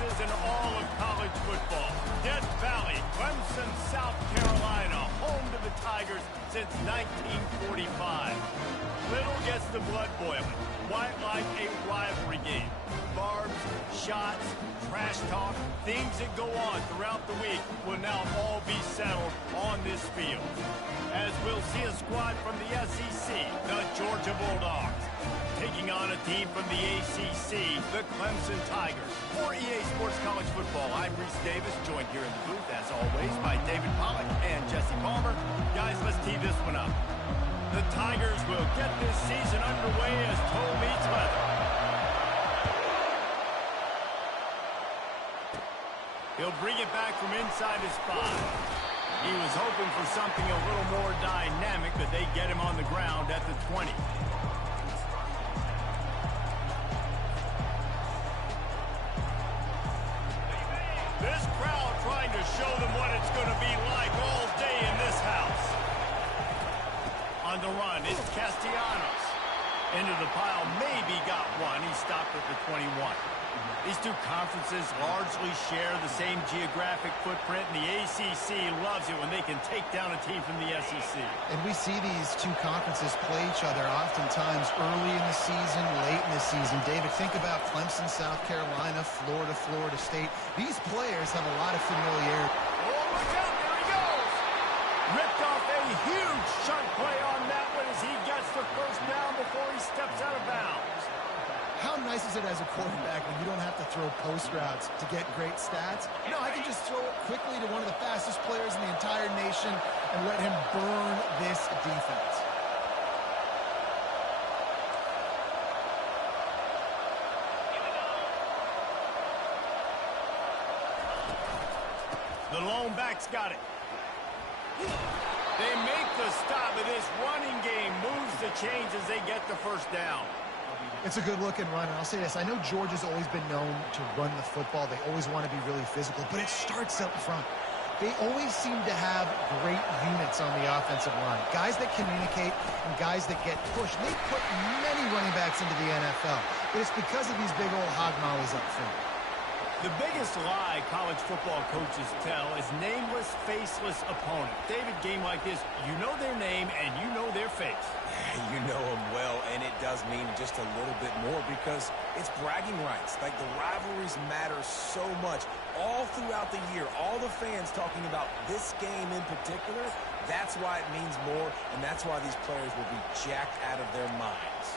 faces in all of college football. Death Valley, Clemson, South Carolina, home to the Tigers since 1945. Little gets the blood boiling. Quite like a rivalry game. Barbs, shots, trash talk, things that go on throughout the week will now all be settled on this field. As we'll see a squad from the SEC, the Georgia Bulldogs, taking on a team from the ACC, the Clemson Tigers. For EA Sports College Football, I'm Reese Davis, joined here in the booth, as always, by David Pollack and Jesse Palmer. Guys, let's tee this one up. The Tigers will get this season underway as toe meets leather. He'll bring it back from inside his 5. He was hoping for something a little more dynamic, but they get him on the ground at the 20. This crowd trying to show them what it's going to be like all day in this house. On the run, it's Castellanos. Into the pile, maybe got one. He stopped at the 21. These two conferences largely share the same geographic footprint, and the ACC loves it when they can take down a team from the SEC. And we see these two conferences play each other oftentimes early in the season, late in the season. David, think about Clemson, South Carolina, Florida, Florida State. These players have a lot of familiarity. Oh, look out, there he goes! Ripped off a huge chunk play on that one as he gets the first down before he steps out of bounds. How nice is it as a quarterback when you don't have to throw post routes to get great stats? No, I can just throw it quickly to one of the fastest players in the entire nation and let him burn this defense. The lone back's got it. They make the stop, but this running game moves the chains as they get the first down. It's a good-looking run, and I'll say this. I know Georgia's always been known to run the football. They always want to be really physical, but it starts up front. They always seem to have great units on the offensive line. Guys that communicate and guys that get pushed. They put many running backs into the NFL, but it's because of these big old hog mollies up front. The biggest lie college football coaches tell is nameless, faceless opponent. David, game like this, you know their name and you know their face. You know them well, and it does mean just a little bit more because it's bragging rights. Like, the rivalries matter so much all throughout the year. All the fans talking about this game in particular, that's why it means more, and that's why these players will be jacked out of their minds.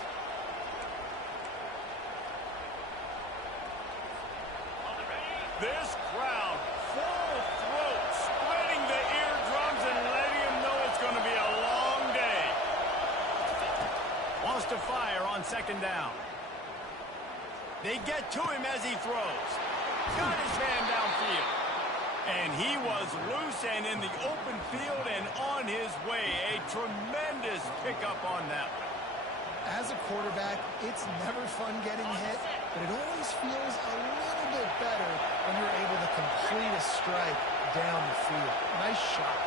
This crowd, full throat, splitting the eardrums and letting him know it's going to be a long day. Wants to fire on second down. They get to him as he throws. Got his man downfield. And he was loose and in the open field and on his way. A tremendous pickup on that one. As a quarterback, it's never fun getting hit, but it always feels a little bit better when you're able to complete a strike down the field. Nice shot.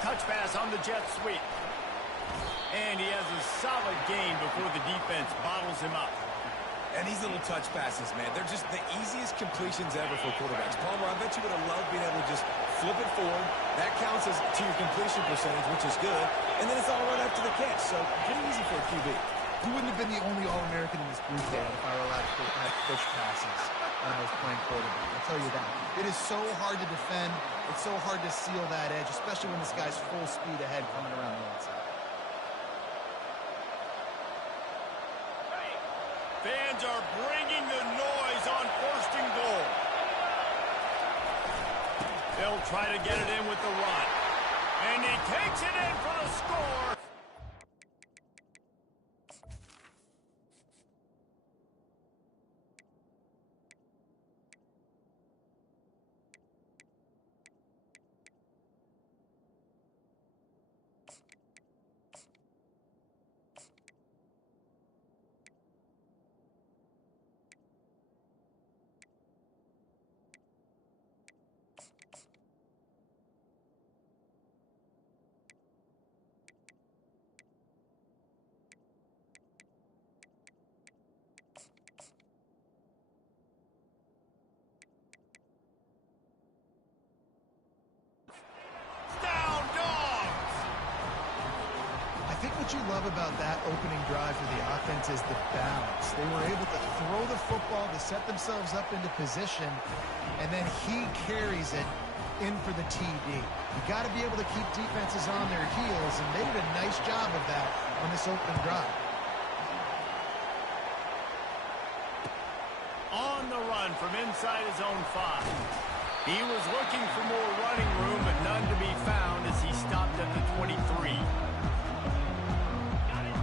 Touch pass on the jet sweep. And he has a solid gain before the defense bottles him up. And these little touch passes, man, they're just the easiest completions ever for quarterbacks. Palmer, I bet you would have loved being able to just flip it forward. That counts as to your completion percentage, which is good. And then it's all right after the catch, so pretty easy for a QB. You wouldn't have been the only All-American in this group, David, if I were allowed to push passes when I was playing quarterback. I'll tell you that. It is so hard to defend. It's so hard to seal that edge, especially when this guy's full speed ahead coming around the outside. Fans are bringing the noise on first and goal. They'll try to get it in with the run. And he takes it in for the score. What you love about that opening drive for the offense is the balance. They were able to throw the football to set themselves up into position, and then he carries it in for the TD. You got to be able to keep defenses on their heels, and they did a nice job of that on this opening drive. On the run from inside his own 5. He was looking for more running room, but none to be found as he stopped at the 23.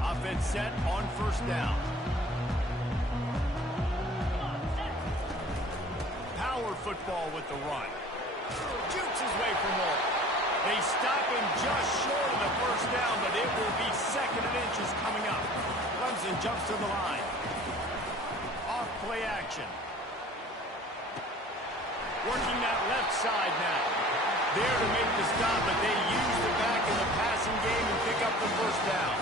Offense set on first down. Power football with the run. Jukes his way for more. They stop him just short of the first down, but it will be second and inches coming up. Clemson jumps to the line. Off play action. Working that left side now. There to make the stop, but they use the back in the passing game and pick up the first down.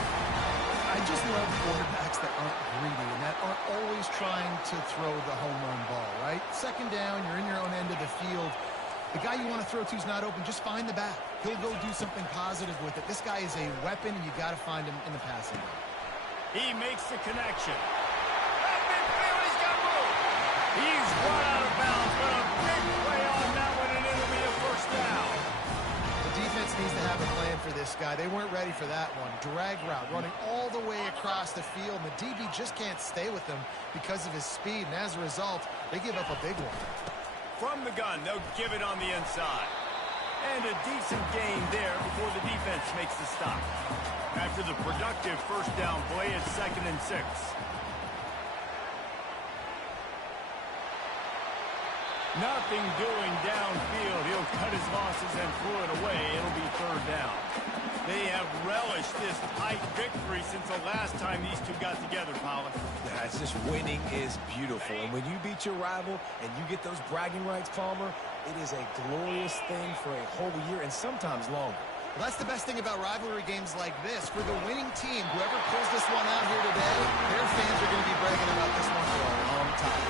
I just love quarterbacks that aren't greedy and that aren't always trying to throw the home run ball, right? Second down, you're in your own end of the field. The guy you want to throw to is not open. Just find the back. He'll go do something positive with it. This guy is a weapon, and you got to find him in the passing game. He makes the connection. He's got room. He's run out of bounds, but a big play on that one, and it'll be a first down. The defense needs to have a plan for this guy. They weren't ready for that one. Drag route, running all the way across the field, and the DB just can't stay with him because of his speed, and as a result, they give up a big one. From the gun, they'll give it on the inside. And a decent gain there before the defense makes the stop. After the productive first down play, it's 2nd and 6. Nothing doing downfield. He'll cut his losses and throw it away. It'll be 3rd down. They have relished this tight victory since the last time these two got together, Pollard. Yeah, it's just winning is beautiful. And when you beat your rival and you get those bragging rights, Palmer, it is a glorious thing for a whole year and sometimes longer. Well, that's the best thing about rivalry games like this. For the winning team, whoever pulls this one out here today, their fans are going to be bragging about this one for a long time.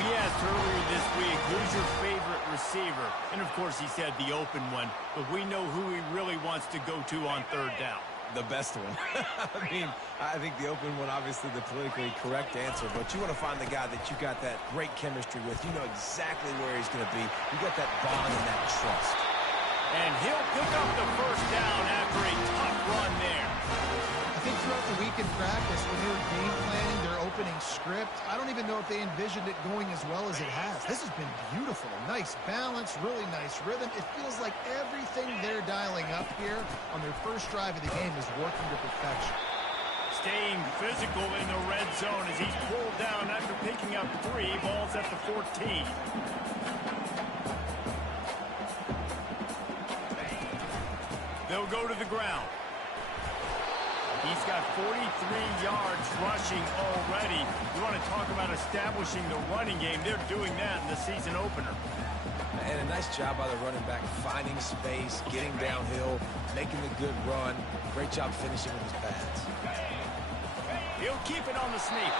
We asked earlier this week, who's your favorite receiver? And, of course, he said the open one. But we know who he really wants to go to on 3rd down. The best one. I think the open one, obviously the politically correct answer, but you want to find the guy that you got that great chemistry with. You know exactly where he's going to be. You got that bond and that trust. And he'll pick up the first down after a tough run there. I think throughout the week in practice, when they were game planning their opening script, I don't even know if they envisioned it going as well as it has. This has been beautiful. Nice balance, really nice rhythm. It feels like everything they're dialing up here on their first drive of the game is working to perfection. Staying physical in the red zone as he's pulled down after picking up 3. Balls at the 14. They'll go to the ground. He's got 43 yards rushing already. You want to talk about establishing the running game. They're doing that in the season opener. And a nice job by the running back, finding space, getting downhill, making the good run. Great job finishing with his pads. He'll keep it on the sneak.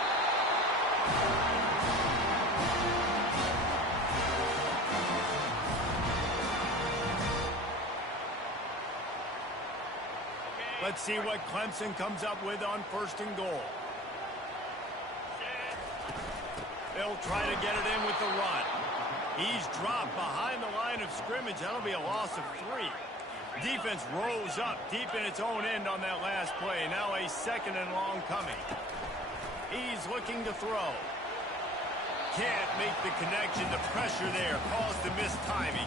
Let's see what Clemson comes up with on 1st and goal. They'll try to get it in with the run. He's dropped behind the line of scrimmage. That'll be a loss of 3. Defense rose up deep in its own end on that last play. Now a 2nd and long coming. He's looking to throw. Can't make the connection. The pressure there caused the missed timing.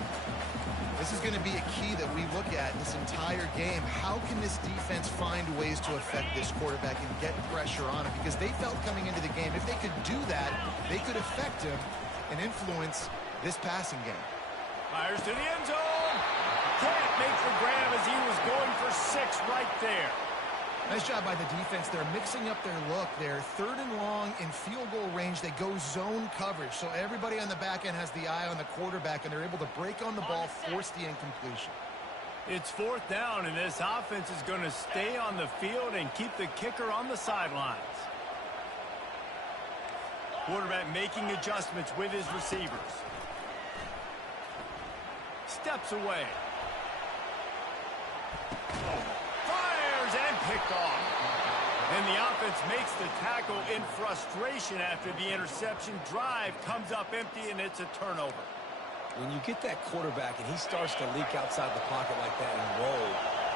This is going to be a key that we look at this entire game. How can this defense find ways to affect this quarterback and get pressure on him? Because they felt coming into the game, if they could do that, they could affect him and influence this passing game. Fires to the end zone. Can't make the grab as he was going for 6 right there. Nice job by the defense. They're mixing up their look. They're 3rd and long in field goal range. They go zone coverage. So everybody on the back end has the eye on the quarterback, and they're able to break on the ball, force the incompletion. It's 4th down, and this offense is going to stay on the field and keep the kicker on the sidelines. Quarterback making adjustments with his receivers. Steps away. And picked picked off. And the offense makes the tackle in frustration after the interception. Drive comes up empty, and it's a turnover. When you get that quarterback and he starts to leak outside the pocket like that and roll,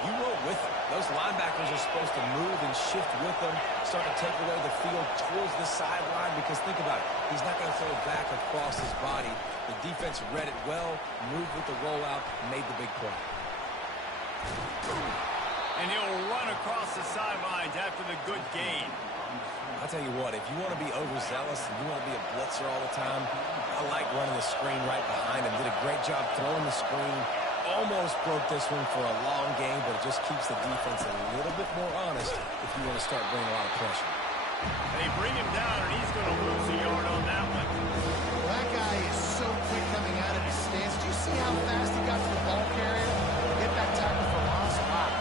you roll with him. Those linebackers are supposed to move and shift with him, start to take away the field towards the sideline, because think about it, he's not going to throw it back across his body. The defense read it well, moved with the rollout, made the big play. And he'll run across the sidelines after the good gain. I'll tell you what, if you want to be overzealous and you want to be a blitzer all the time, I like running the screen right behind him. Did a great job throwing the screen. Almost broke this one for a long game, but it just keeps the defense a little bit more honest if you want to start bringing a lot of pressure. They bring him down, and he's going to lose a yard on that one. Well, that guy is so quick coming out of his stance. Do you see how fast he got to the ball carrier? Get that tackle for loss. Wow.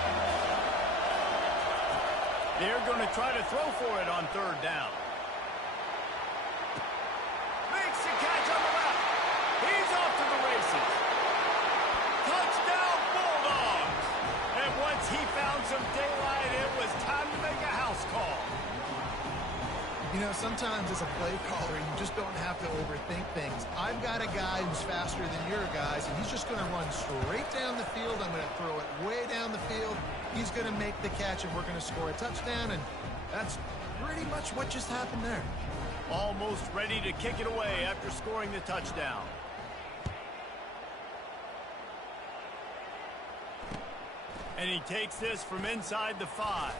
They're going to try to throw for it on third down. Makes the catch on the left. He's off to the races. Touchdown, Bulldogs. And once he found some daylight, it was time to make a house call. You know, sometimes as a play caller, you just don't have to overthink things. I've got a guy who's faster than your guys, and he's just going to run straight down the field. I'm going to throw it way down the field. He's going to make the catch, and we're going to score a touchdown, and that's pretty much what just happened there. Almost ready to kick it away after scoring the touchdown. And he takes this from inside the 5.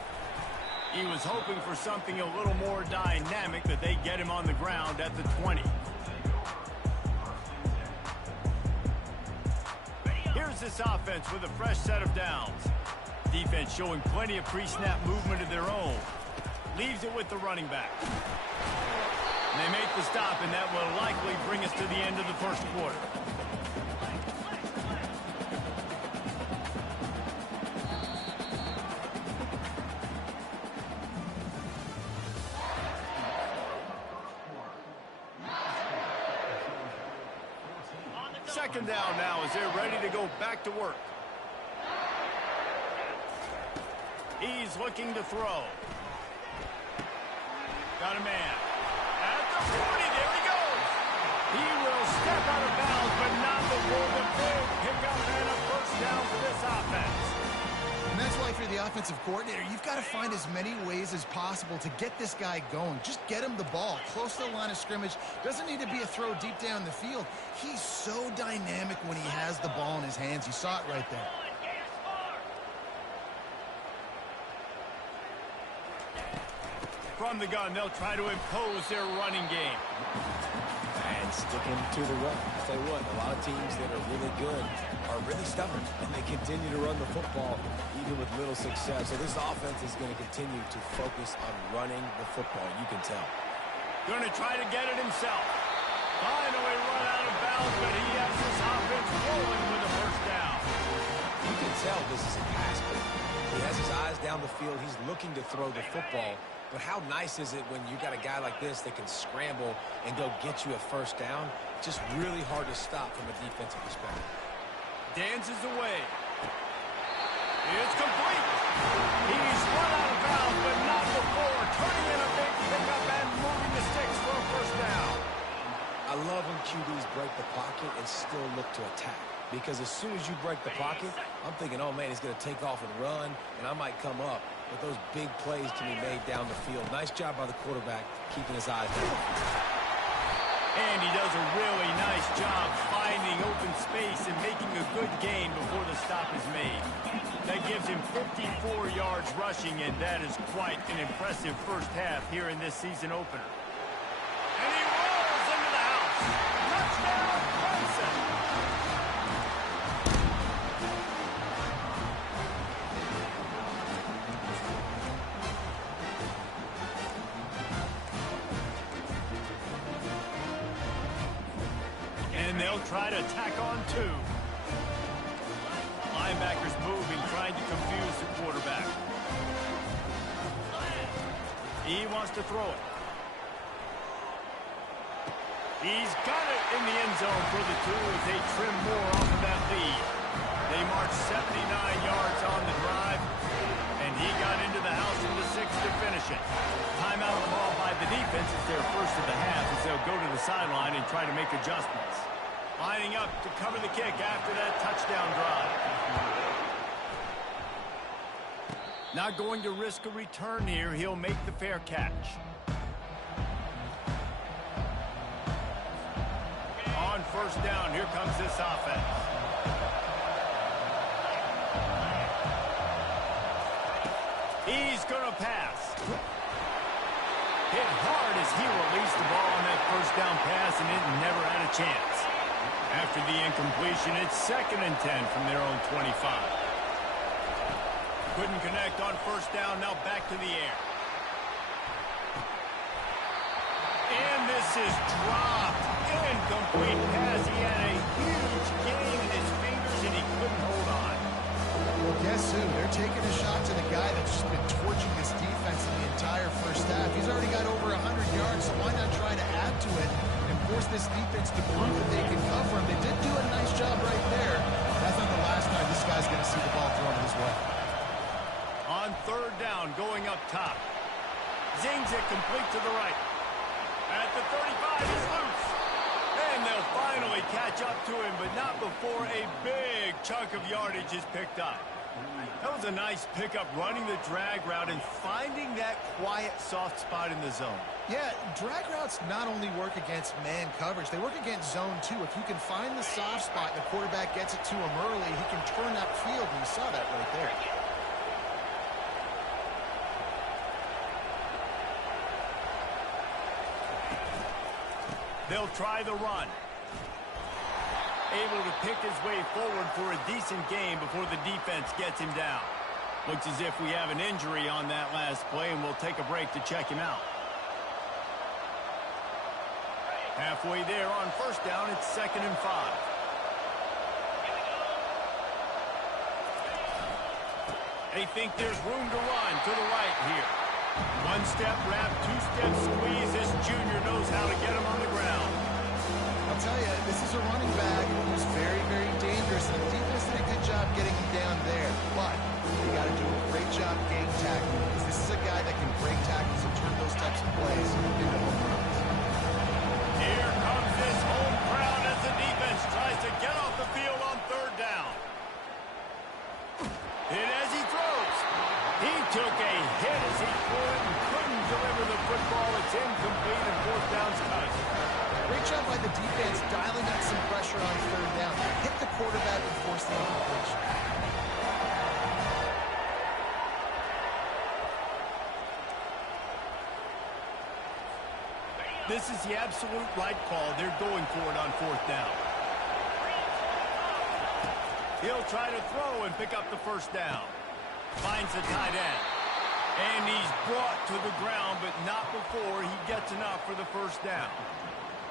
He was hoping for something a little more dynamic, that they get him on the ground at the 20. Here's this offense with a fresh set of downs. Defense showing plenty of pre-snap movement of their own. Leaves it with the running back. And they make the stop, and that will likely bring us to the end of the first quarter. Second down now as they're ready to go back to work. He's looking to throw. Got a man. At the 40, there he goes. He will step out of bounds, but not before the big pickup and a first down for this offense. And that's why, if you're the offensive coordinator, you've got to find as many ways as possible to get this guy going. Just get him the ball close to the line of scrimmage. Doesn't need to be a throw deep down the field. He's so dynamic when he has the ball in his hands. You saw it right there. From the gun, they'll try to impose their running game. And sticking to the run. I'll tell you what, a lot of teams that are really good are really stubborn, and they continue to run the football even with little success. So this offense is going to continue to focus on running the football. You can tell. Going to try to get it himself. Finally run out of bounds, but he has this offense rolling with a first down. You can tell this is a pass play. He has his eyes down the field. He's looking to throw the football. But how nice is it when you got a guy like this that can scramble and go get you a first down? Just really hard to stop from a defensive perspective. Dances away. It's complete. He's run out of bounds, but not before turning in a big pickup and moving the sticks for a first down. I love when QBs break the pocket and still look to attack. Because as soon as you break the pocket, I'm thinking, oh, man, he's going to take off and run, and I might come up. But those big plays can be made down the field. Nice job by the quarterback keeping his eyes down. And he does a really nice job finding open space and making a good gain before the stop is made. That gives him 54 yards rushing, and that is quite an impressive first half here in this season opener. And he rolls into the house. Touchdown, Clemson. And they'll try to tack on 2. Linebackers moving, trying to confuse the quarterback. He wants to throw it. He's got it in the end zone for the 2 as they trim more off of that lead. They march 79 yards on the drive, and He got into the house from the 6 to finish it. Timeout call by the defense is their first of the half as they'll go to the sideline and try to make adjustments. Lining up to cover the kick after that touchdown drive. Not going to risk a return here. He'll make the fair catch. On first down, here comes this offense. He's going to pass. Hit hard as he released the ball on that first down pass, and it never had a chance. After the incompletion, it's 2nd and 10 from their own 25. Couldn't connect on first down, now back to the air. And this is dropped. Incomplete pass. He had a huge gain in his fingers, and he couldn't hold on. Well, guess who? They're taking a shot to the guy that's just been torching this defense in the entire first half. He's already got over 100 yards, so why not try to add to it and force this defense to prove that they can cover him? They did do a nice job right there. That's not the last time this guy's going to see the ball thrown his way. On third down, going up top. Zings it complete to the right. At the 35, he's loose. And they'll finally catch up to him, but not before a big chunk of yardage is picked up. That was a nice pickup, running the drag route and finding that quiet, soft spot in the zone. Yeah, drag routes not only work against man coverage, they work against zone too. If you can find the soft spot and the quarterback gets it to him early, he can turn that field, and you saw that right there. They'll try the run. Able to pick his way forward for a decent gain before the defense gets him down. Looks as if we have an injury on that last play, and we'll take a break to check him out. Halfway there on first down, it's 2nd and 5. They think there's room to run to the right here. One-step wrap, two-step squeeze. This junior knows how to get him on the ground. I'll tell you, this is a running back who's very, very dangerous. And the defense did a good job getting him down there. But you got to do a great job game tackling, because this is a guy that can break tackles and turn those types of plays into home runs. Here comes this home crowd as the defense tries to get off the field on third down. And as he throws, he took a hit as he threw it and couldn't deliver the football. It's incomplete and fourth down's cut. Great job by the defense dialing up some pressure on third down. Hit the quarterback and force the incompletion. This is the absolute right call. They're going for it on fourth down. He'll try to throw and pick up the first down. Finds the tight end. And he's brought to the ground, but not before he gets enough for the first down.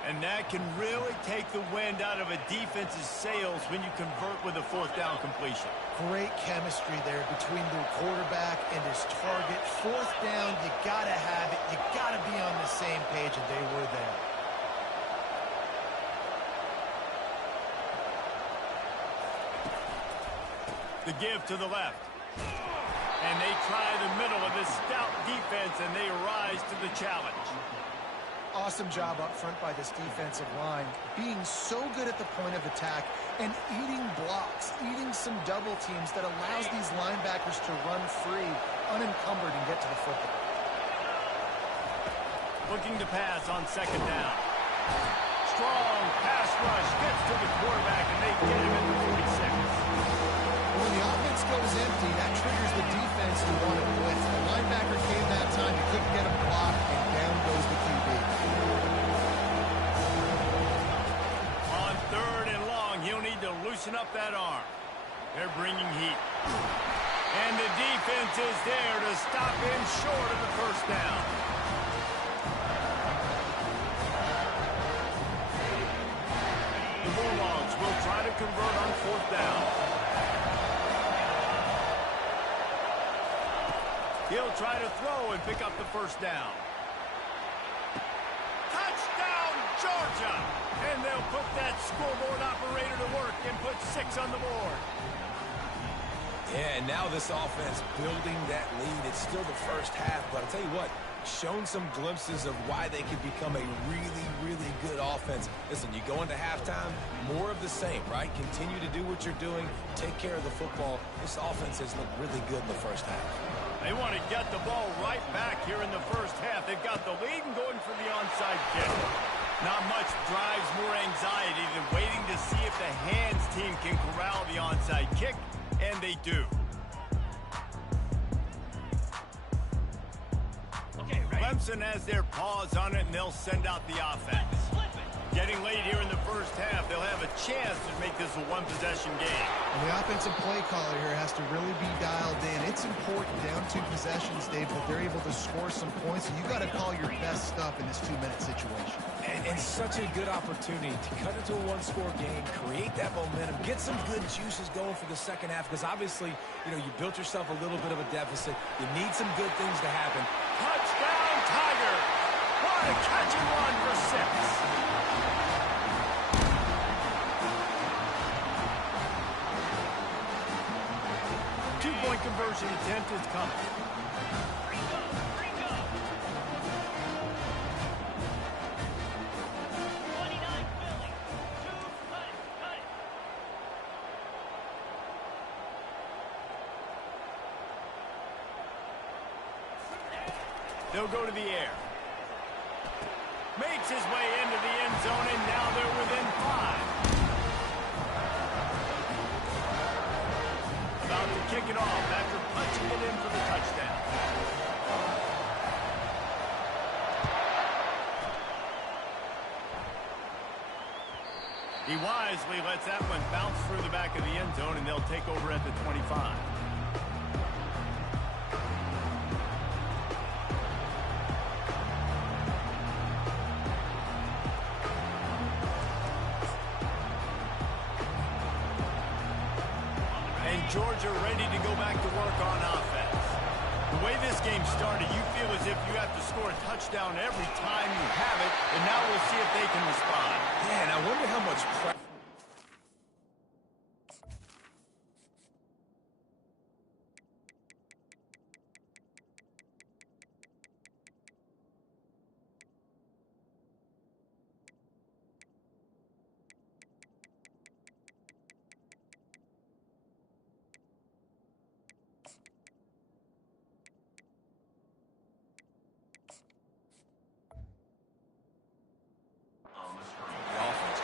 And that can really take the wind out of a defense's sails when you convert with a fourth down completion. Great chemistry there between the quarterback and his target. Fourth down, you got to have it. You got to be on the same page, and they were there. The give to the left. And they try the middle of this stout defense, and they rise to the challenge. Awesome job up front by this defensive line, being so good at the point of attack and eating blocks, eating some double teams that allows these linebackers to run free, unencumbered, and get to the football. Looking to pass on second down. Strong pass rush gets to the quarterback, and they get him at the 46. When the offense goes empty, that triggers the defense to want to blitz. The linebacker came that time, he couldn't get a block, and down goes the QB. On third and long, he'll need to loosen up that arm. They're bringing heat. And the defense is there to stop him short of the first down. The Bulldogs will try to convert on fourth down. He'll try to throw and pick up the first down. Touchdown, Georgia! And they'll put that scoreboard operator to work and put 6 on the board. Yeah, and now this offense building that lead. It's still the first half, but I'll tell you what, shown some glimpses of why they could become a really, really good offense. Listen, you go into halftime, more of the same, right? Continue to do what you're doing, take care of the football. This offense has looked really good in the first half. They want to get the ball right back here in the first half. They've got the lead and going for the onside kick. Not much drives more anxiety than waiting to see if the hands team can corral the onside kick, and they do. Clemson has their paws on it, and they'll send out the offense. Getting late here in the first half, they'll have a chance to make this a one-possession game. And the offensive play caller here has to really be dialed in. It's important down 2 possessions, Dave, that they're able to score some points. And you got to call your best stuff in this 2-minute situation. And such a good opportunity to cut into a one-score game, create that momentum, get some good juices going for the second half. Because obviously, you built yourself a little bit of a deficit. You need some good things to happen. Touchdown, Tiger! What a catch and run for 6. Two-point conversion attempt is coming. They'll go to the air. Makes his way into the end zone, and now they're within 5. About to kick it off after punching it in for the touchdown. He wisely lets that one bounce through the back of the end zone, and they'll take over at the 25. Georgia ready to go back to work on offense. The way this game started, you feel as if you have to score a touchdown every time you have it, and now we'll see if they can respond. Yeah, and I wonder how much pressure.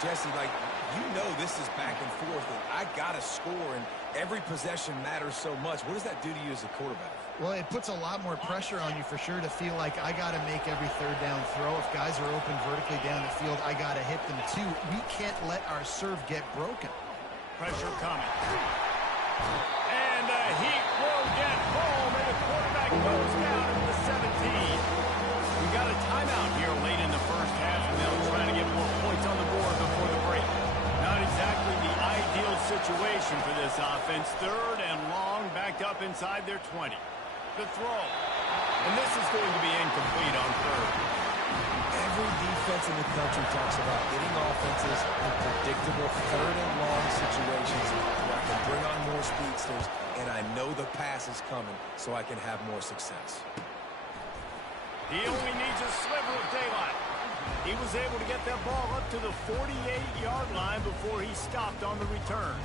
Jesse, this is back and forth, and I got to score, and every possession matters so much. What does that do to you as a quarterback? Well, it puts a lot more pressure on you for sure to feel like I got to make every third down throw. If guys are open vertically down the field, I got to hit them too. We can't let our serve get broken. Pressure coming. And the heat will get home, and the quarterback goes down at the 17. We got a timeout here late in the first half, and they'll try to get more points on the board before the break. Not exactly the ideal situation for this offense. 3rd and long, backed up inside their 20. The throw. And this is going to be incomplete on 3rd. Every defense in the country talks about getting offenses in predictable 3rd and long situations where I can bring on more speedsters, and I know the pass is coming so I can have more success. He only needs a sliver of daylight. He was able to get that ball up to the 48-yard line before he stopped on the return.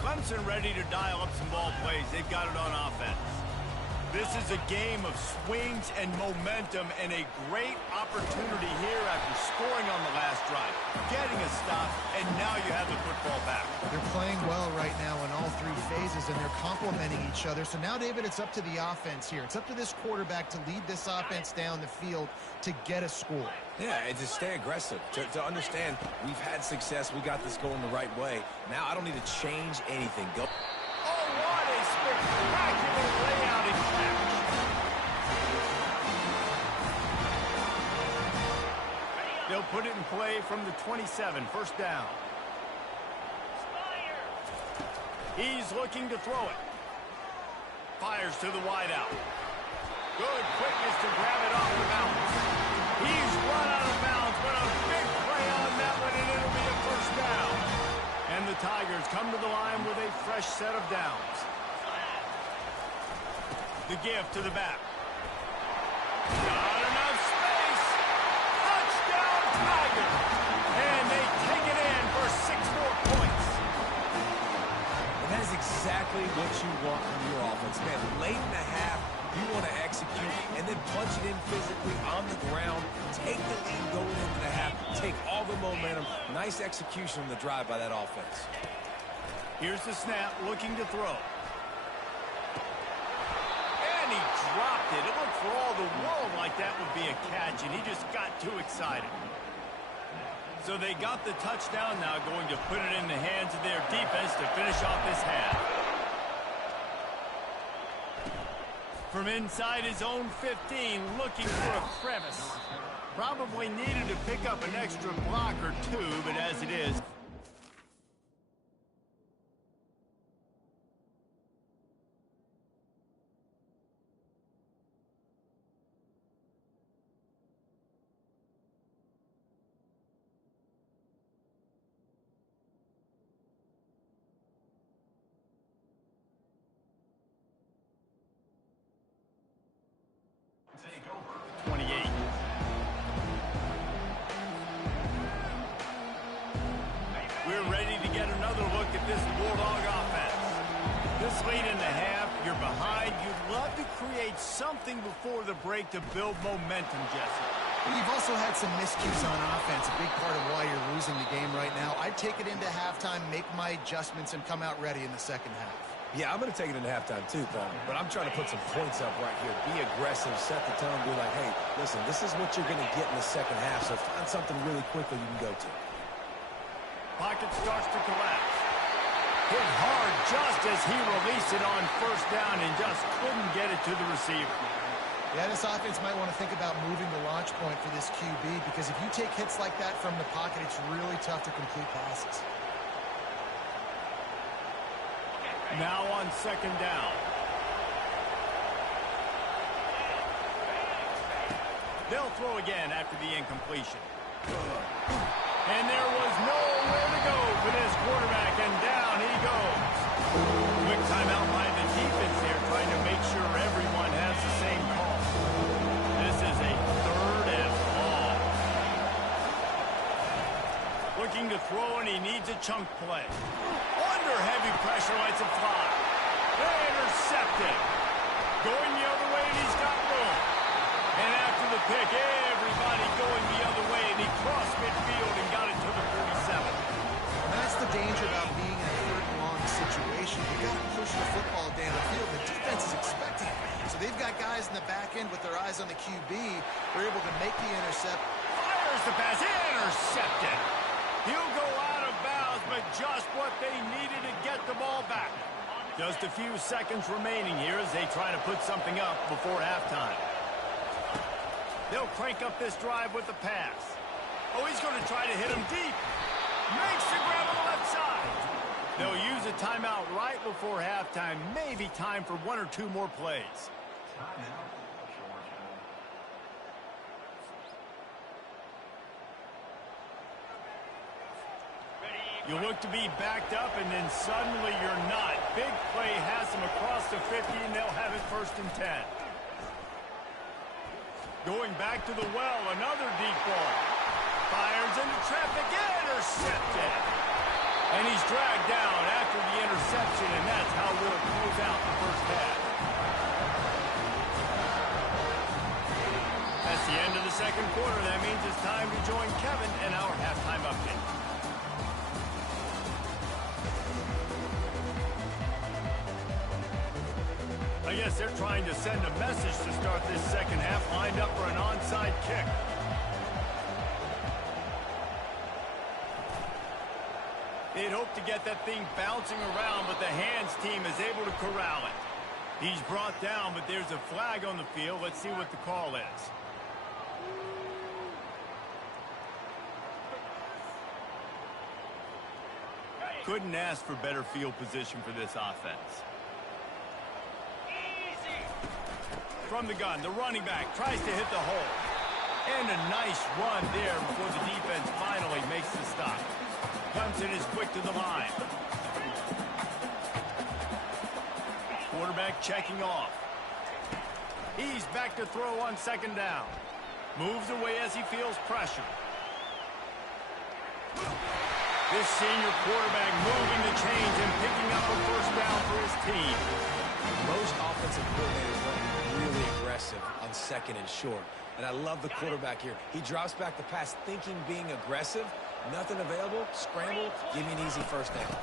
Clemson ready to dial up some ball plays. They've got it on offense. This is a game of swings and momentum, and a great opportunity here after scoring on the last drive, getting a stop, and now you have the football back. They're playing well right now in all 3 phases, and they're complementing each other. So now, David, it's up to the offense here. It's up to this quarterback to lead this offense down the field to get a score. Yeah, and to stay aggressive, to understand we've had success, we got this going the right way. Now I don't need to change anything. Go. Oh, what a spectacular layout and catch. They'll put it in play from the 27, 1st down. He's looking to throw it. Fires to the wideout. Good quickness to grab it off the bounce. He's run out of bounds, but a big play on that one, and it'll the Tigers come to the line with a fresh set of downs. The give to the back. Not enough space. Touchdown, Tigers. And they take it in for 6 more points. And that is exactly what you want from your offense, man. Late in the half, you want to execute and then punch it in physically on the ground. Take the lead going into the half. Take all the momentum. Nice execution on the drive by that offense. Here's the snap, looking to throw. And he dropped it. It looked for all the world like that would be a catch, and he just got too excited. So they got the touchdown, now going to put it in the hands of their defense to finish off this half. From inside his own 15, looking for a crevice. Probably needed to pick up an extra block or two, but as it is, take over 28. We're ready to get another look at this Bulldog offense. This late in the half, you're behind. You'd love to create something before the break to build momentum, Jesse. You've also had some miscues on offense, a big part of why you're losing the game right now. I'd take it into halftime, make my adjustments, and come out ready in the second half. Yeah, I'm going to take it into halftime too, Paul. But I'm trying to put some points up right here. Be aggressive, set the tone, be like, hey, listen, this is what you're going to get in the second half, so find something really quickly you can go to. Pocket starts to collapse. Hit hard just as he released it on first down and just couldn't get it to the receiver. Yeah, this offense might want to think about moving the launch point for this QB, because if you take hits like that from the pocket, it's really tough to complete passes. Now on second down. They'll throw again after the incompletion. And there was nowhere to go for this quarterback, and down he goes. Quick timeout by the defense there, trying to make sure everyone has the same call. This is a 3rd and long. Looking to throw, and he needs a chunk play. Under heavy pressure, lets it fly. Intercepted. Going the other way, and he's got room. And after the pick, everybody going the other way, and he crossed midfield and got it to the 47. And that's the danger about being in a 3rd and long situation. You got to push the football downfield. The defense is expecting it. So they've got guys in the back end with their eyes on the QB. They're able to make the intercept. Fires the pass. Intercepted. He'll go out of bounds, but just what they needed to get the ball back. Just a few seconds remaining here as they try to put something up before halftime. They'll crank up this drive with the pass. Oh, he's going to try to hit him deep. Makes the grab on the left side. They'll use a timeout right before halftime. Maybe time for 1 or 2 more plays. You look to be backed up, and then suddenly you're not. Big play has them across the 50, and they'll have it 1st and 10. Going back to the well, another deep ball. Fires into traffic, intercepted. And he's dragged down after the interception, and that's how we'll close out the first half. That's the end of the second quarter. That means it's time to join Kevin and our halftime update. I guess they're trying to send a message to start this second half, lined up for an onside kick. They'd hoped to get that thing bouncing around, but the hands team is able to corral it. He's brought down, but there's a flag on the field. Let's see what the call is. Couldn't ask for better field position for this offense. From the gun, the running back tries to hit the hole. And a nice run there before the defense finally makes the stop. Clemson is quick to the line. Quarterback checking off. He's back to throw on second down. Moves away as he feels pressure. This senior quarterback moving the chains and picking up a first down for his team. Most offensive coordinators run really aggressive on second and short. And I love the quarterback here. He drops back the pass thinking being aggressive. Nothing available. Scramble. Give me an easy first down.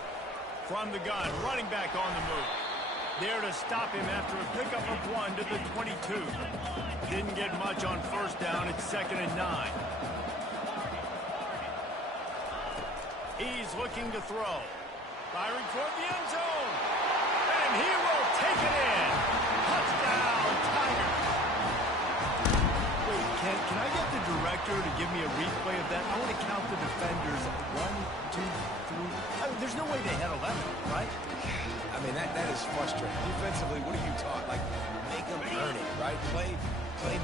From the gun, running back on the move. There to stop him after a pickup of 1 to the 22. Didn't get much on first down. It's 2nd and 9. He's looking to throw. Firing toward the end zone. And he will take it in. Touchdown, Tigers. Wait, can I get the director to give me a replay of that? I want to count the defenders. 1, 2, 3. I mean, there's no way they had 11, right? I mean, that is frustrating. Defensively, what are you taught? Like, make them earn it, right? Play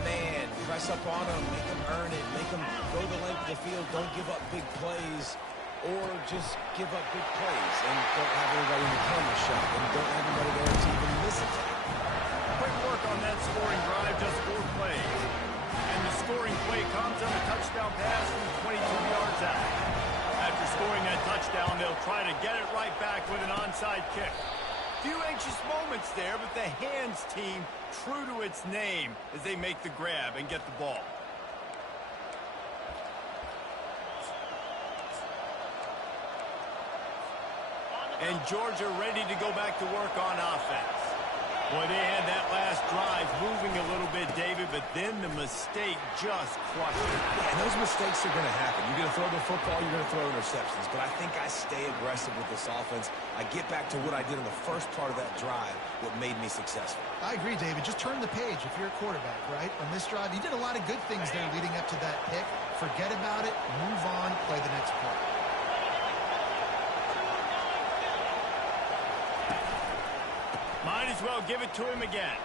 man, press up on them, make them earn it, make them go the length of the field, don't give up big plays, or just give up big plays and don't have anybody in the camera shot and don't have anybody there to even miss it. Quick work on that scoring drive, just 4 plays. And the scoring play comes on a touchdown pass from 22 yards out. After scoring that touchdown, they'll try to get it right back with an onside kick. Few anxious moments there, but the hands team true to its name as they make the grab and get the ball. And Georgia ready to go back to work on offense. Boy, they had that last drive moving a little bit, David, but then the mistake just crushed it. Yeah, and those mistakes are going to happen. You're going to throw the football, you're going to throw interceptions. But I think I stay aggressive with this offense. I get back to what I did in the first part of that drive, what made me successful. I agree, David. Just turn the page if you're a quarterback, right? On this drive, you did a lot of good things there leading up to that pick. Forget about it, move on, play the next play. Might as well give it to him again.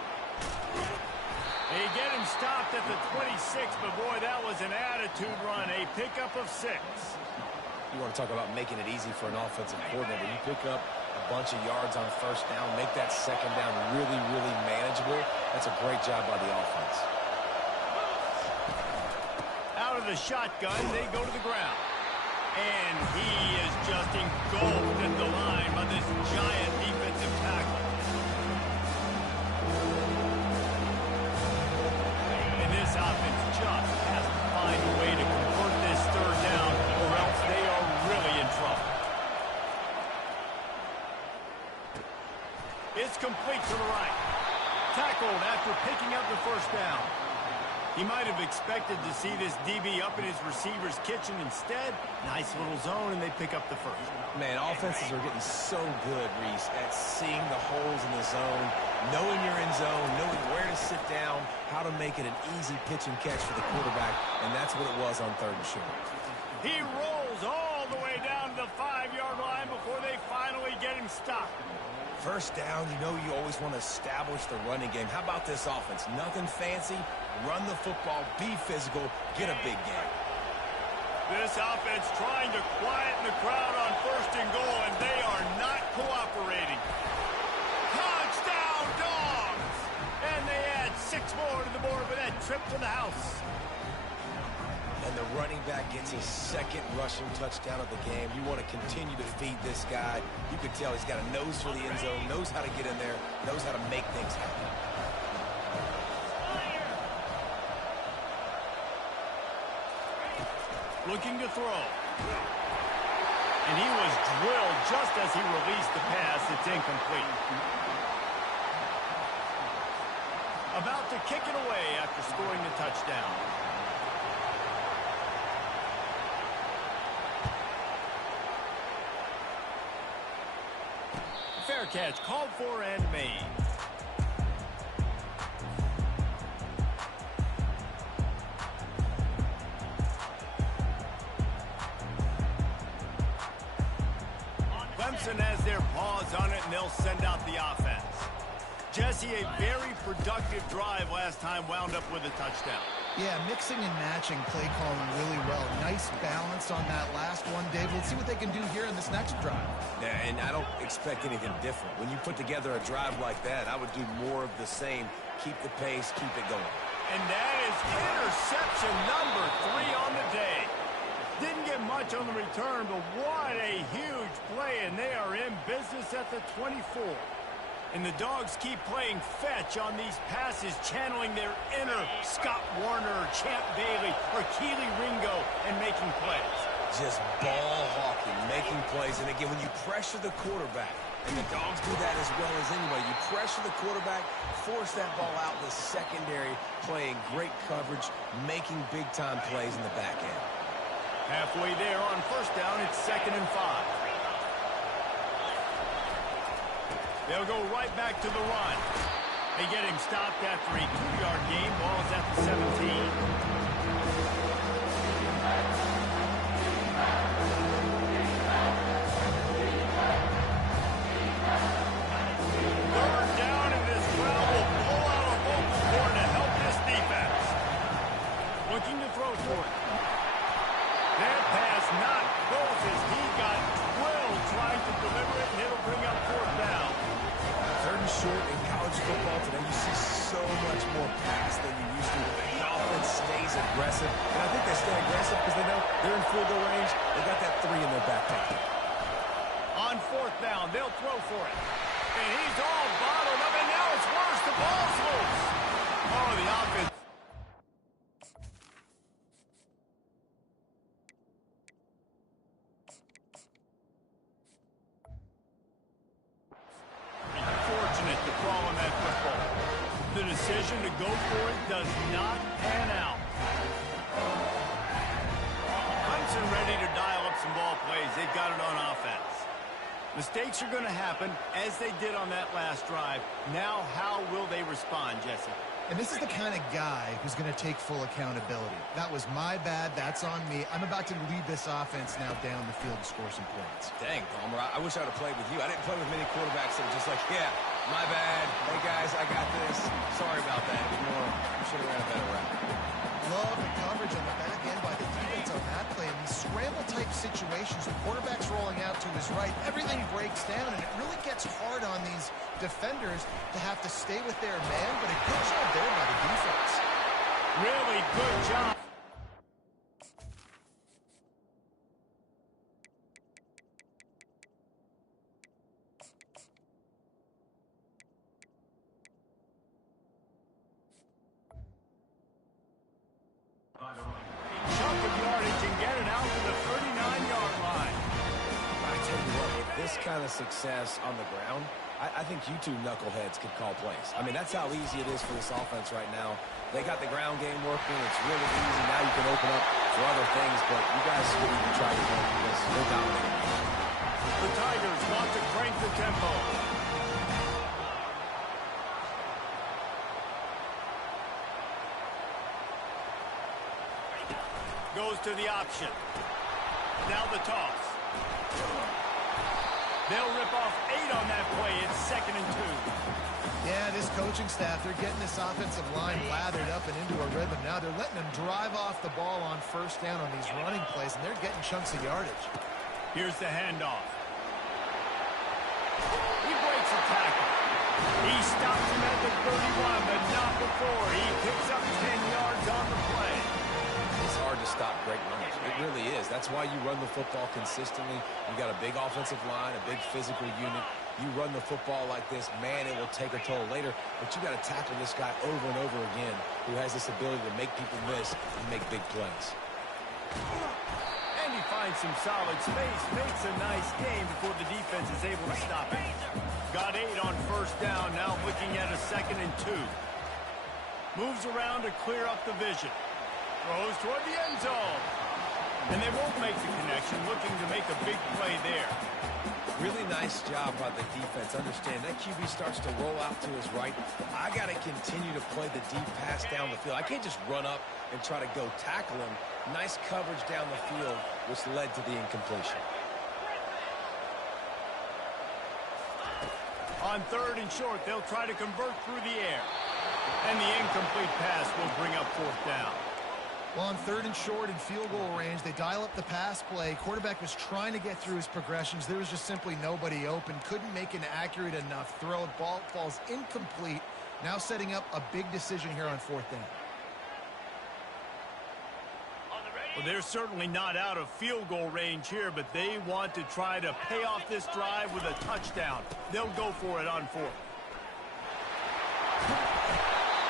They get him stopped at the 26, but boy, that was an attitude run. A pickup of 6. You want to talk about making it easy for an offensive coordinator. You pick up a bunch of yards on first down, make that second down really, really manageable. That's a great job by the offense. Out of the shotgun, they go to the ground. And he is just engulfed at the line by this giant defensive tackle. This offense just has to find a way to convert this 3rd down, or else they are really in trouble. It's complete to the right. Tackled after picking up the first down. He might have expected to see this DB up in his receiver's kitchen. Instead, nice little zone, and they pick up the first. Man, offenses are getting so good, Reese, at seeing the holes in the zone, knowing you're in zone, knowing where to sit down, how to make it an easy pitch and catch for the quarterback, and that's what it was on 3rd and short. He rolls all the way down to the 5-yard line before they finally get him stopped. First down, you know you always want to establish the running game. How about this offense? Nothing fancy. Run the football, be physical, get a big game. This offense trying to quieten the crowd on 1st and goal, and they are not cooperating. Touchdown, Dogs! And they add 6 more to the board with that trip to the house. And the running back gets his 2nd rushing touchdown of the game. You want to continue to feed this guy. You can tell he's got a nose for the end zone, knows how to get in there, knows how to make things happen. Looking to throw. And he was drilled just as he released the pass. It's incomplete. About to kick it away after scoring the touchdown. Fair catch called for and made. Clemson has their paws on it, and they'll send out the offense. Jesse, a very productive drive last time wound up with a touchdown. Yeah, mixing and matching play calling really well. Nice balance on that last one, Dave. Let's see what they can do here in this next drive. Yeah, and I don't expect anything different. When you put together a drive like that, I would do more of the same. Keep the pace, keep it going. And that is interception number 3 on the day. Didn't get much on the return, but what a huge play, and they are in business at the 24. And the Dogs keep playing fetch on these passes, channeling their inner Scott Warner, Champ Bailey, or Keely Ringo, and making plays. Just ball hawking, making plays. And again, when you pressure the quarterback, and the Dogs do that as well as anybody, you pressure the quarterback, force that ball out in the secondary, playing great coverage, making big-time plays in the back end. Halfway there on first down, it's 2nd and 5. They'll go right back to the run. They get him stopped after a 2-yard gain. Ball's at the 17. Third down, and this crowd will pull out a vocal cord to help this defense. Looking to throw for it. That pass not close as he got drilled trying to deliver it, and it'll bring up 4th down. 3rd and short in college football today, you see so much more pass than you used to. The offense stays aggressive, and I think they stay aggressive because they know they're in field goal range. They got that 3 in their back pocket. On 4th down, they'll throw for it. And he's all bottled up, and now it's worse. The ball's loose. Oh, the offense. Fortunate to fall on that football. The decision to go for it does not pan out. Clemson ready to dial up some ball plays. They've got it on offense. Mistakes are going to happen, as they did on that last drive. Now, how will they respond, Jesse? And this is the kind of guy who's going to take full accountability. That was my bad. That's on me. I'm about to lead this offense now down the field to score some points. Dang, Palmer, I wish I would have played with you. I didn't play with many quarterbacks that were just like, yeah, my bad. Hey, guys, I got this. Sorry about that. You should have ran a better route. Love the coverage on the back end by the defense on that play. In these scramble-type situations, the quarterback's rolling out to his right. Everything breaks down, and it really gets hard on these defenders to have to stay with their man, but a good job there by the defense. Really good job. Chunk of yardage and get it out to the 39-yard line. I tell you what, with this kind of success on the ground, I think you two knuckleheads could call plays. I mean, that's how easy it is for this offense right now. They got the ground game working. It's really easy. Now you can open up for other things, but you guys should even try to work because they're dominating. The Tigers want to crank the tempo. Goes to the option. Now the toss. They'll rip off 8 on that play. It's 2nd and 2. Yeah, this coaching staff, they're getting this offensive line lathered up and into a rhythm now. They're letting them drive off the ball on first down on these running plays, and they're getting chunks of yardage. Here's the handoff. He breaks a tackle. He stops him at the 31, but not before. He picks up 10 yards on the play. It's hard to stop great runners. It really is. That's why you run the football consistently. You got a big offensive line, a big physical unit. You run the football like this, man, it will take a toll later. But you got to tackle this guy over and over again who has this ability to make people miss and make big plays. And he finds some solid space, makes a nice game before the defense is able to stop it. Got 8 on first down, now looking at a 2nd and 2. Moves around to clear up the vision. Throws toward the end zone. And they won't make the connection, looking to make a big play there. Really nice job by the defense. Understand, that QB starts to roll out to his right. I got to continue to play the deep pass down the field. I can't just run up and try to go tackle him. Nice coverage down the field, which led to the incompletion. On 3rd and short, they'll try to convert through the air. And the incomplete pass will bring up fourth down. Well, on 3rd and short in field goal range, they dial up the pass play. Quarterback was trying to get through his progressions. There was just simply nobody open. Couldn't make an accurate enough throw. Ball falls incomplete. Now setting up a big decision here on 4th down. Well, they're certainly not out of field goal range here, but they want to try to pay off this drive with a touchdown. They'll go for it on 4th.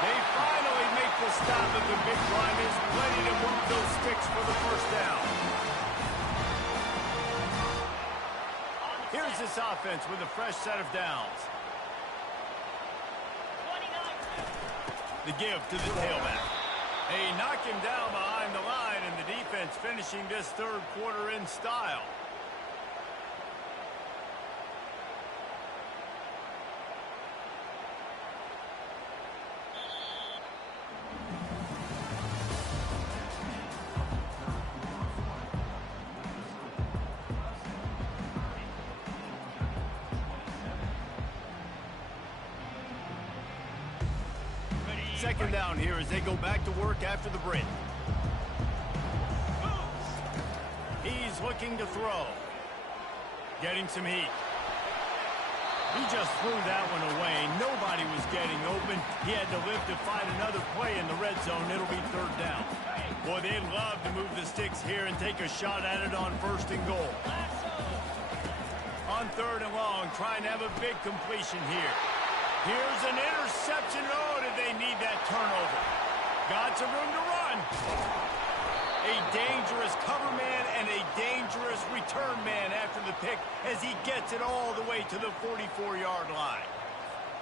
They finally make the stop at the big drive. Is plenty to move those sticks for the first down. Here's this offense with a fresh set of downs. The give to the tailback. They knock him down behind the line, and the defense finishing this 3rd quarter in style. Second down here as they go back to work after the break. He's looking to throw. Getting some heat. He just threw that one away. Nobody was getting open. He had to live to find another play in the red zone. It'll be 3rd down. Boy, they'd love to move the sticks here and take a shot at it on 1st and goal. On 3rd and long, trying to have a big completion here. Here's an interception. Oh, did they need that turnover? Got some room to run. A dangerous cover man and a dangerous return man after the pick as he gets it all the way to the 44-yard line.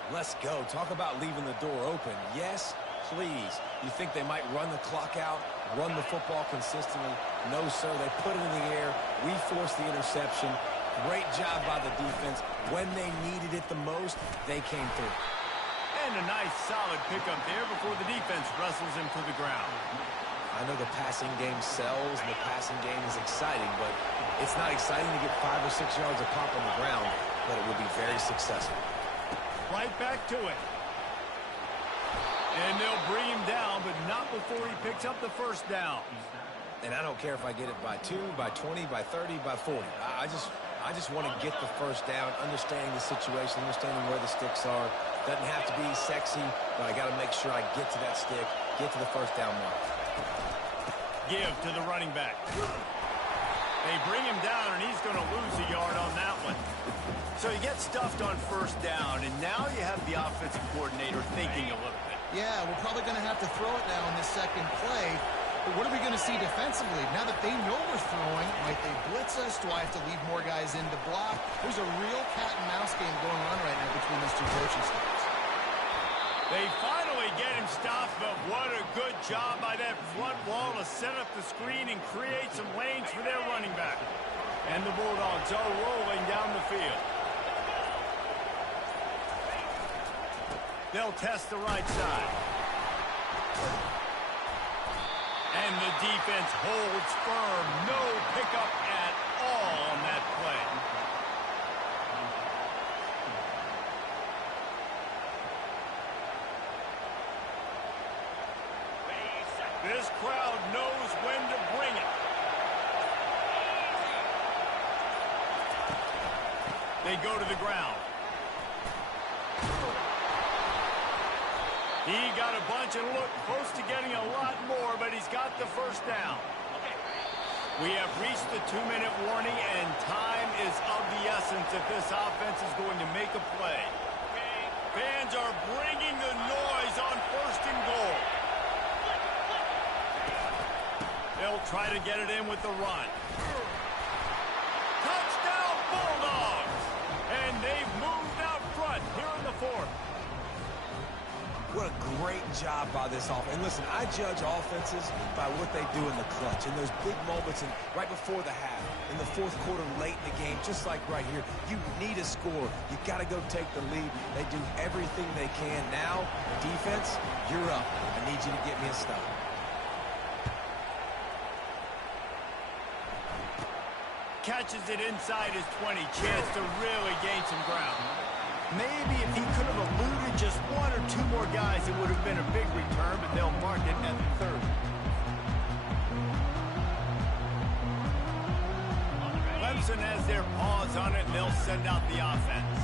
Let's go. Talk about leaving the door open. Yes, please. You think they might run the clock out, run the football consistently? No, sir. They put it in the air. We forced the interception. Great job by the defense. When they needed it the most, they came through. And a nice solid pickup there before the defense wrestles him to the ground. I know the passing game sells and the passing game is exciting, but it's not exciting to get 5 or 6 yards of pop on the ground, but it will be very successful. Right back to it. And they'll bring him down, but not before he picks up the first down. And I don't care if I get it by 2, by 20, by 30, by 40. I just want to get the first down, understanding the situation, understanding where the sticks are. Doesn't have to be sexy, but I got to make sure I get to that stick, get to the first down mark. Give to the running back. They bring him down, and he's going to lose a yard on that one. So he gets stuffed on 1st down, and now you have the offensive coordinator thinking a little bit. Yeah, we're probably going to have to throw it now on this 2nd play. But what are we going to see defensively? Now that they know we're throwing, might they blitz us? Do I have to leave more guys in to block? There's a real cat-and-mouse game going on right now between those 2 coaching staffs. They finally get him stopped, but what a good job by that front wall to set up the screen and create some lanes for their running back. And the Bulldogs are rolling down the field. They'll test the right side. And the defense holds firm. No pickup at all on that play. This crowd knows when to bring it. They go to the ground. He got a bunch and looked close to getting a lot more, but he's got the first down. We have reached the 2-minute warning, and time is of the essence if this offense is going to make a play. Fans are bringing the noise on 1st and goal. They'll try to get it in with the run. Touchdown, Bulldogs! And they've moved out front here in the 4th. What a great job by this offense. And listen, I judge offenses by what they do in the clutch. In those big moments and right before the half, in the 4th quarter, late in the game, just like right here, you need a score. You got to go take the lead. They do everything they can. Now, defense, you're up. I need you to get me a stop. Catches it inside his 20. Chance to really gain some ground. Maybe if he could have eluded just Just one or two more guys, it would have been a big return, but they'll mark it at the 30. Clemson has their paws on it, and they'll send out the offense.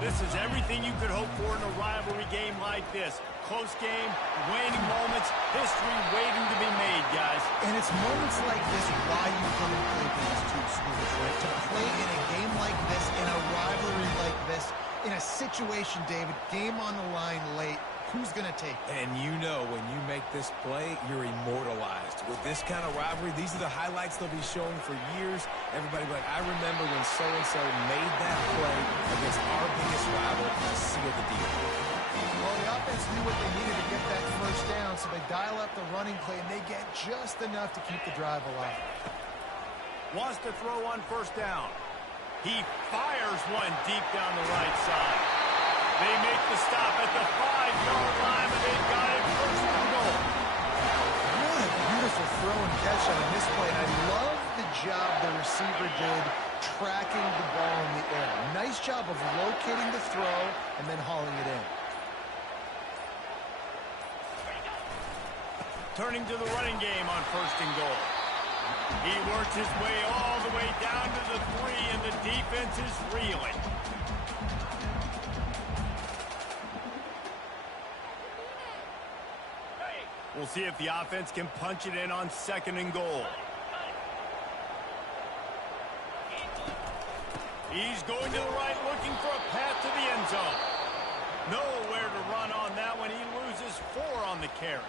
This is everything you could hope for in a rivalry game like this. Close game, waning moments, history waiting to be made, guys. And it's moments like this why you come and play for these two schools, right? To play in a game like this, in a rivalry like this, in a situation, David, game on the line late, who's going to take it? And you know when you make this play, you're immortalized. With this kind of rivalry, these are the highlights they'll be showing for years. Everybody will be like, I remember when so-and-so made that play against our biggest rival to seal the deal. Well, the offense knew what they needed to get that first down, so they dial up the running play, and they get just enough to keep the drive alive. Wants to throw on first down. He fires one deep down the right side. They make the stop at the 5-yard line, and they've got it first and goal. What a beautiful throw and catch on this play. And I love the job the receiver did tracking the ball in the air. Nice job of locating the throw and then hauling it in. Turning to the running game on first and goal. He works his way all the way down to the 3, and the defense is reeling. We'll see if the offense can punch it in on second and goal. He's going to the right, looking for a path to the end zone. Nowhere to run on that one. He loses 4 on the carry.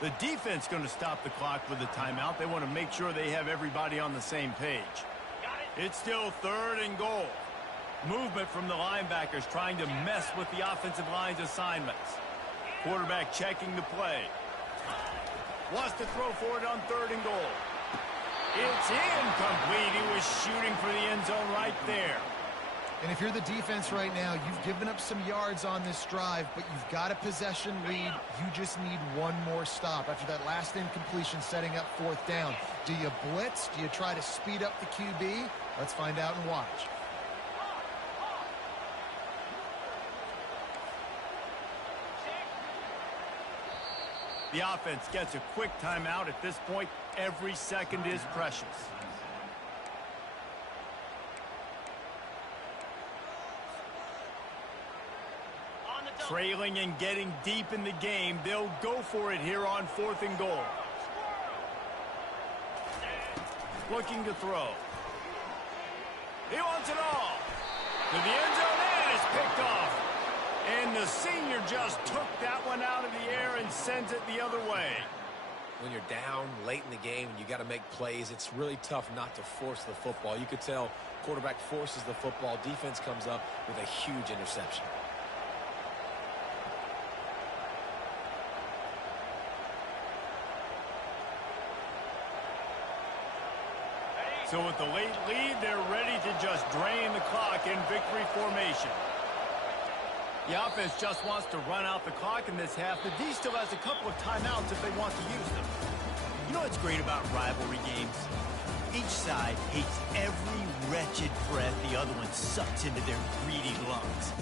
The defense going to stop the clock with a timeout. They want to make sure they have everybody on the same page. It's still third and goal. Movement from the linebackers trying to mess with the offensive line's assignments. Quarterback checking the play. Wants to throw for it on third and goal. It's incomplete. He was shooting for the end zone right there. And if you're the defense right now, you've given up some yards on this drive, but you've got a possession lead. You just need one more stop after that last incompletion setting up fourth down. Do you blitz? Do you try to speed up the QB? Let's find out and watch. The offense gets a quick timeout. At this point, every second is precious. Trailing and getting deep in the game, they'll go for it here on fourth and goal. Looking to throw. He wants it all. To the end zone, and it's picked off. And the senior just took that one out of the air and sends it the other way. When you're down late in the game and you got to make plays, it's really tough not to force the football. You could tell quarterback forces the football. Defense comes up with a huge interception. So with the late lead, they're ready to just drain the clock in victory formation. The offense just wants to run out the clock in this half. The D still has a couple of timeouts if they want to use them. You know what's great about rivalry games? Each side hates every wretched breath the other one sucks into their greedy lungs.